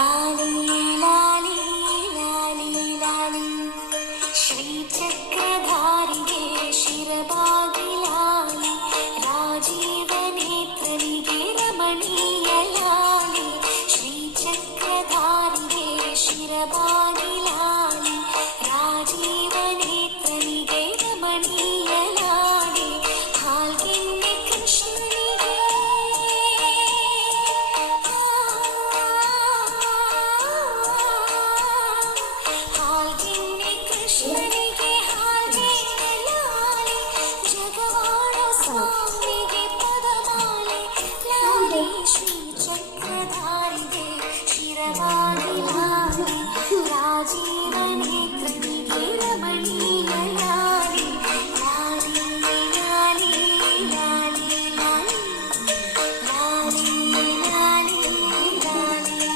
ಲಾಲಿ ಲಾಲಿ ಲಾಲಿ ಲಾಲಿ ಶ್ರೀಚಕ್ರಧಾರಿಗೆ ಶಿರಬಾಗಿ ಲಾಲಿ ರಾಜೀವ ನೇತ್ರನಿಗೆ ರಮಣೀಯ ಲಾಲಿ ಶ್ರೀಚಕ್ರಧಾರಿಗೆ ಶಿರಬಾಗಿ ಲಾಲಿ ರಾಜೀವ ನೇತ್ರನಿಗೆ ರಮಣೀಯ ಲಾಲಿ ಹಾಲ್ಗೆನ್ನೆ ಕೃಷ್ಣನಿಗೆ ಹಾಲ್ಗೆನ್ನೆ ಕೃಷ್ಣನಿಗೆ ಹಾಲ್ಗೆನ್ನ ಲಾಲಿ ಜಗವಾಡೋ ಸ್ವಾಮಿಗೆ ಪದಮಾಲೆ ಲಾಲಿ ಶ್ರೀಚಕ್ರಧಾರಿಗೆ ಶಿರಬಾಗಿ ಲಾಲಿ ರಾಜೀವ ನೇತ್ರನಿಗೆ ರಮಣೀಯ ಲಾಲಿ ಲಾಲಿ ಲಾಲಿ ಲಾಲಿ ಲಾಲಿ ಲಾಲಿ ಲಾಲಿ ಲಾಲಿ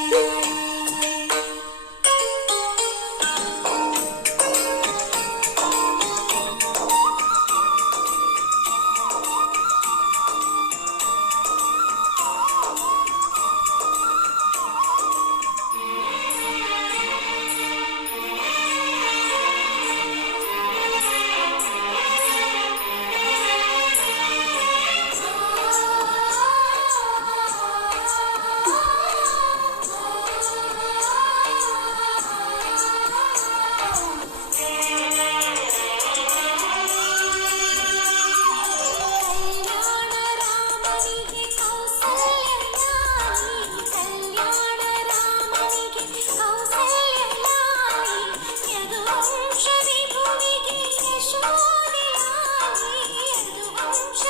ಕಲ್ಯಾಣ ರಾಮನಿಗೆ ಕೌಸಲ್ಯ ಲಾಲಿ ಕಲ್ಯಾಣ ರಾಮನಿಗೆ ಕೌಸಲ್ಯ ಲಾಲಿ ಯದುವಂಶ ವಿಭುವಿಗೆ ಯಶೋದೆ ಲಾಲಿ ಯದುವಂಶ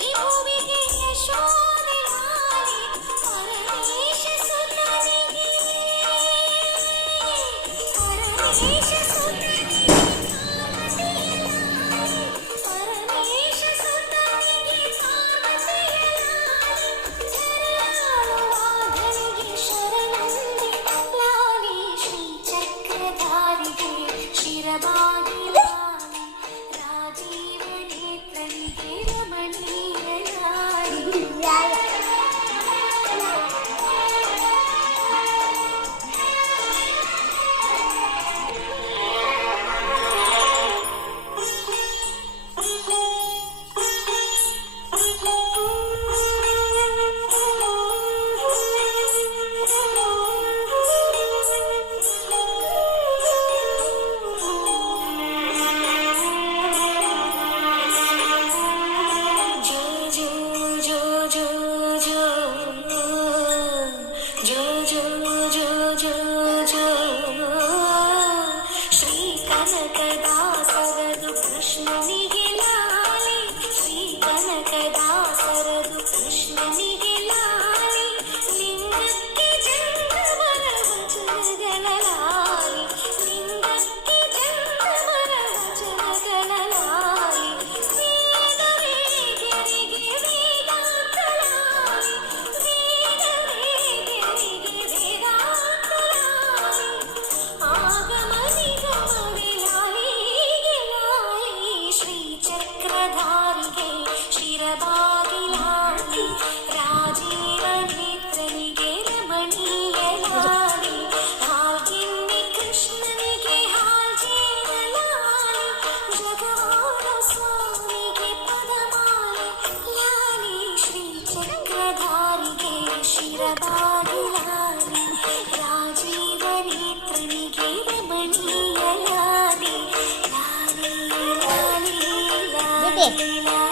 ವಿಭುವಿಗೆ ಯಶೋದೆ ಲಾಲಿ ಪರಮೇಶ ಸುತನಿಗೆ ಪರಮೇಶ ಸುತನಿಗೆ ಪಾರ್ವತಿಯ ಲಾಲಿ ಪರಮೇಶ ಸುತನಿಗೆ ಪಾರ್ವತಿಯ ಲಾಲಿ ಶರಣಾಳುವಾದನಿಗೆ ಶರಣಂದೆ ಲಾಲಿ ಶ್ರೀಚಕ್ರಧಾರಿಗೆ ಶಿರಬಾಗಿ ಲಾಲಿ ರಾಜೀವ ನೇತ್ರನಿಗೆ ರಮಣೀಯ ಲಾಲಿ ಶ್ರೀ ಕನಕದಾಸರದು ಕೃಷ್ಣನಿಗೆ ಲಾಲಿ ಶ್ರೀ ಕನಕದಾಸರದು ಕೃಷ್ಣನಿಗೆ ಲಾಲಿ ಲಿಂಗಕ್ಕೆ ಜಂಗಮರ ವಚನಗಳ ಲಾಲಿ ಲಿಂಗಕ್ಕೆ ಜಂಗಮರ ವಚನಗಳ ಲಾಲಿ ವೇದ ವೇದ್ಯರಿಗೆ ವೇದಾಂತ ಲಾಲಿ ವೇದ ವೇದ್ಯರಿಗೆ ವೇದಾಂತ ಲಾಲಿ ಆಗಮ ನಿಗಮವೇ ಲಾಲಿಗೆ ಲಾಲಿ ಶ್ರೀಚಕ್ರಧಾರಿಗೆ ಶಿರಬಾಗಿ ಲಾಲಿ ರಾಜೀವ ನೇತ್ರನಿಗೆ ರಮಣೀಯ ಲಾಲಿ ಹಾಲ್ಗೆನ್ನೆ ಕೃಷ್ಣನಿಗೆ ಹಾಲ್ಜೇನ ಲಾಲಿ ಜಗವಾಡೋ ಸ್ವಾಮಿಗೆ ಪದಮಾಲೆ ಲಾಲಿ ಶ್ರೀಚಕ್ರಧಾರಿಗೆ ಶಿರಬಾಗಿ ಲಾಲಿ ರಾಜೀವ ನೇತ್ರನಿಗೆ ರಮಣೀಯ ಲಾಲಿ ಲಾಲಿ ಲಾಲಿ ಲಾಲಿ ಲಾಲಿ